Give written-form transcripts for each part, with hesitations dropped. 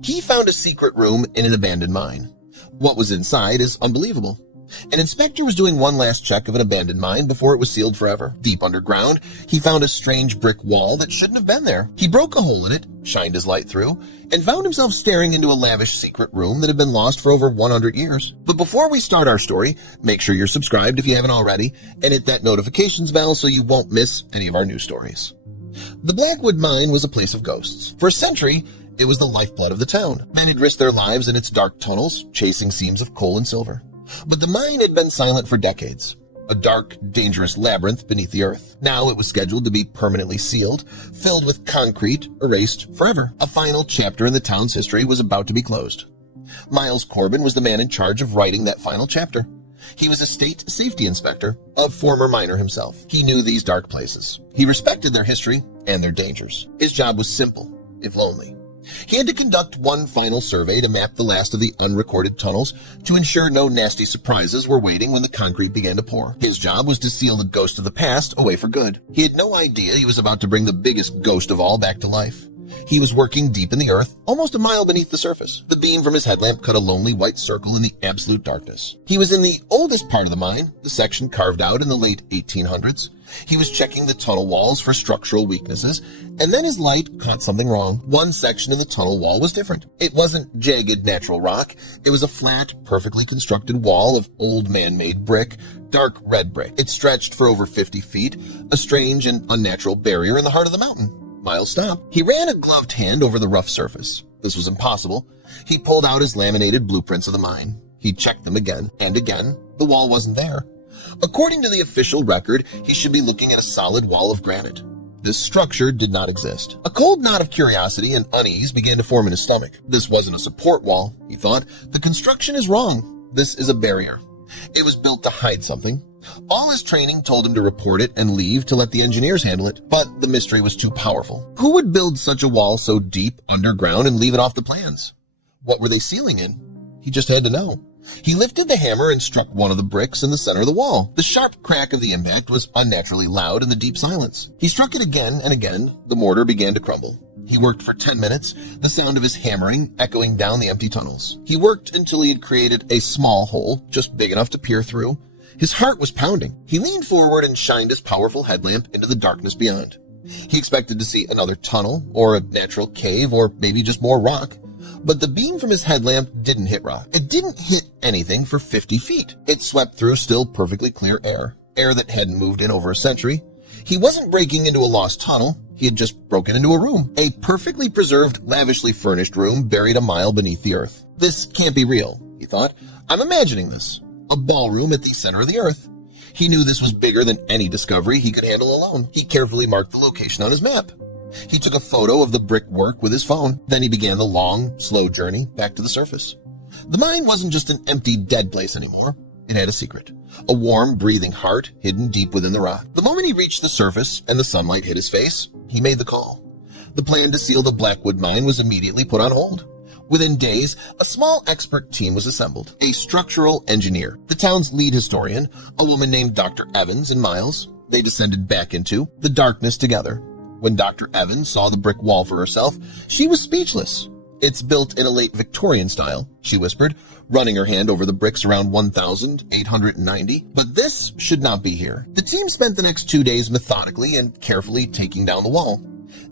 He found a secret room in an abandoned mine. What was inside is unbelievable. An inspector was doing one last check of an abandoned mine before it was sealed forever. Deep underground, he found a strange brick wall that shouldn't have been there. He broke a hole in it, shined his light through, and found himself staring into a lavish secret room that had been lost for over 100 years. But before we start our story, make sure you're subscribed if you haven't already, and hit that notifications bell so you won't miss any of our new stories. The Blackwood Mine was a place of ghosts. For a century, it was the lifeblood of the town. Men had risked their lives in its dark tunnels, chasing seams of coal and silver. But the mine had been silent for decades, a dark, dangerous labyrinth beneath the earth. Now it was scheduled to be permanently sealed, filled with concrete, erased forever. A final chapter in the town's history was about to be closed. Miles Corbin was the man in charge of writing that final chapter. He was a state safety inspector, a former miner himself. He knew these dark places. He respected their history and their dangers. His job was simple, if lonely. He had to conduct one final survey to map the last of the unrecorded tunnels to ensure no nasty surprises were waiting when the concrete began to pour. His job was to seal the ghost of the past away for good. He had no idea he was about to bring the biggest ghost of all back to life. He was working deep in the earth, almost a mile beneath the surface. The beam from his headlamp cut a lonely white circle in the absolute darkness. He was in the oldest part of the mine, the section carved out in the late 1800s. He was checking the tunnel walls for structural weaknesses, and then his light caught something wrong. One section of the tunnel wall was different. It wasn't jagged natural rock. It was a flat, perfectly constructed wall of old man-made brick, dark red brick. It stretched for over 50 feet, a strange and unnatural barrier in the heart of the mountain. Miles stopped. He ran a gloved hand over the rough surface. This was impossible. He pulled out his laminated blueprints of the mine. He checked them again and again. The wall wasn't there. According to the official record, he should be looking at a solid wall of granite. This structure did not exist. A cold knot of curiosity and unease began to form in his stomach. This wasn't a support wall, he thought. The construction is wrong. This is a barrier. It was built to hide something. All his training told him to report it and leave to let the engineers handle it, but the mystery was too powerful. Who would build such a wall so deep underground and leave it off the plans? What were they sealing in? He just had to know. He lifted the hammer and struck one of the bricks in the center of the wall. The sharp crack of the impact was unnaturally loud in the deep silence. He struck it again and again. The mortar began to crumble. He worked for 10 minutes, the sound of his hammering echoing down the empty tunnels. He worked until he had created a small hole, just big enough to peer through. His heart was pounding. He leaned forward and shined his powerful headlamp into the darkness beyond. He expected to see another tunnel, or a natural cave, or maybe just more rock. But the beam from his headlamp didn't hit rock. It didn't hit anything for 50 feet. It swept through still perfectly clear air that hadn't moved in over a century. He wasn't breaking into a lost tunnel. He had just broken into a room. A perfectly preserved, lavishly furnished room buried a mile beneath the earth. This can't be real, he thought. I'm imagining this. A ballroom at the center of the earth. He knew this was bigger than any discovery he could handle alone. He carefully marked the location on his map. He took a photo of the brickwork with his phone. Then he began the long, slow journey back to the surface. The mine wasn't just an empty, dead place anymore. It had a secret. A warm, breathing heart hidden deep within the rock. The moment he reached the surface and the sunlight hit his face, he made the call. The plan to seal the Blackwood Mine was immediately put on hold. Within days, a small expert team was assembled. A structural engineer, the town's lead historian, a woman named Dr. Evans, and Miles. They descended back into the darkness together. When Dr. Evans saw the brick wall for herself, she was speechless. It's built in a late Victorian style, she whispered, running her hand over the bricks around 1,890. But this should not be here. The team spent the next 2 days methodically and carefully taking down the wall.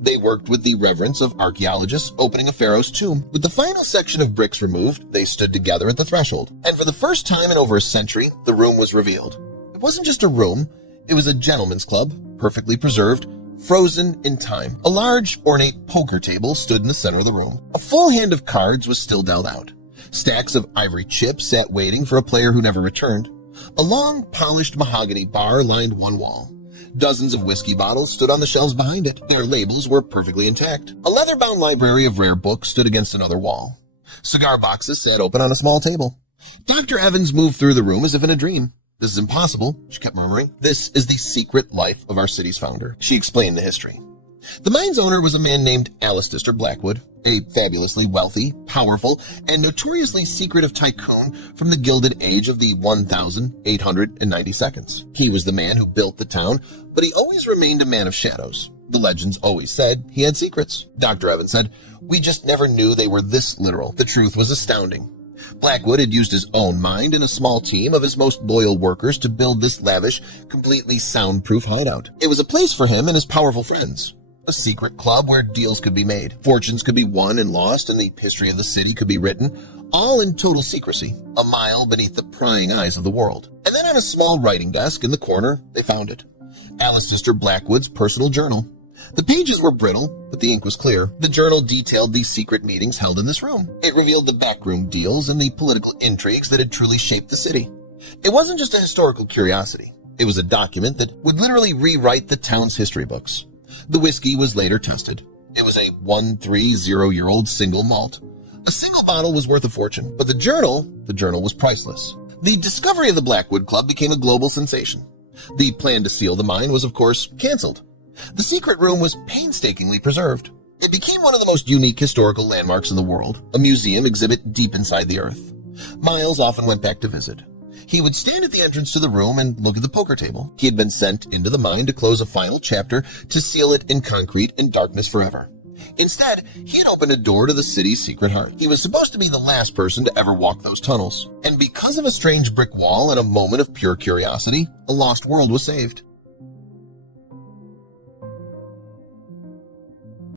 They worked with the reverence of archaeologists opening a pharaoh's tomb. With the final section of bricks removed, they stood together at the threshold. And for the first time in over a century, the room was revealed. It wasn't just a room. It was a gentleman's club, perfectly preserved, frozen in time. A large, ornate poker table stood in the center of the room. A full hand of cards was still dealt out. Stacks of ivory chips sat waiting for a player who never returned. A long, polished mahogany bar lined one wall. Dozens of whiskey bottles stood on the shelves behind it. Their labels were perfectly intact. A leather-bound library of rare books stood against another wall. Cigar boxes sat open on a small table. Dr. Evans moved through the room as if in a dream. This is impossible, she kept murmuring. This is the secret life of our city's founder. She explained the history. The mine's owner was a man named Alistair Blackwood, a fabulously wealthy, powerful, and notoriously secretive tycoon from the Gilded Age of the 1,890 seconds. He was the man who built the town, but he always remained a man of shadows. The legends always said he had secrets. Dr. Evans said, "We just never knew they were this literal. The truth was astounding." Blackwood had used his own mind and a small team of his most loyal workers to build this lavish, completely soundproof hideout. It was a place for him and his powerful friends. A secret club where deals could be made, fortunes could be won and lost, and the history of the city could be written, all in total secrecy, a mile beneath the prying eyes of the world. And then on a small writing desk in the corner, they found it. Alistair Blackwood's personal journal. The pages were brittle, but the ink was clear. The journal detailed the secret meetings held in this room. It revealed the backroom deals and the political intrigues that had truly shaped the city. It wasn't just a historical curiosity. It was a document that would literally rewrite the town's history books. The whiskey was later tested. It was a 130-year-old single malt. A single bottle was worth a fortune, but the journal was priceless. The discovery of the Blackwood Club became a global sensation. The plan to seal the mine was, of course, canceled. The secret room was painstakingly preserved. It became one of the most unique historical landmarks in the world, a museum exhibit deep inside the earth. Miles often went back to visit. He would stand at the entrance to the room and look at the poker table. He had been sent into the mine to close a final chapter to seal it in concrete and darkness forever. Instead, he had opened a door to the city's secret heart. He was supposed to be the last person to ever walk those tunnels. And because of a strange brick wall and a moment of pure curiosity, a lost world was saved.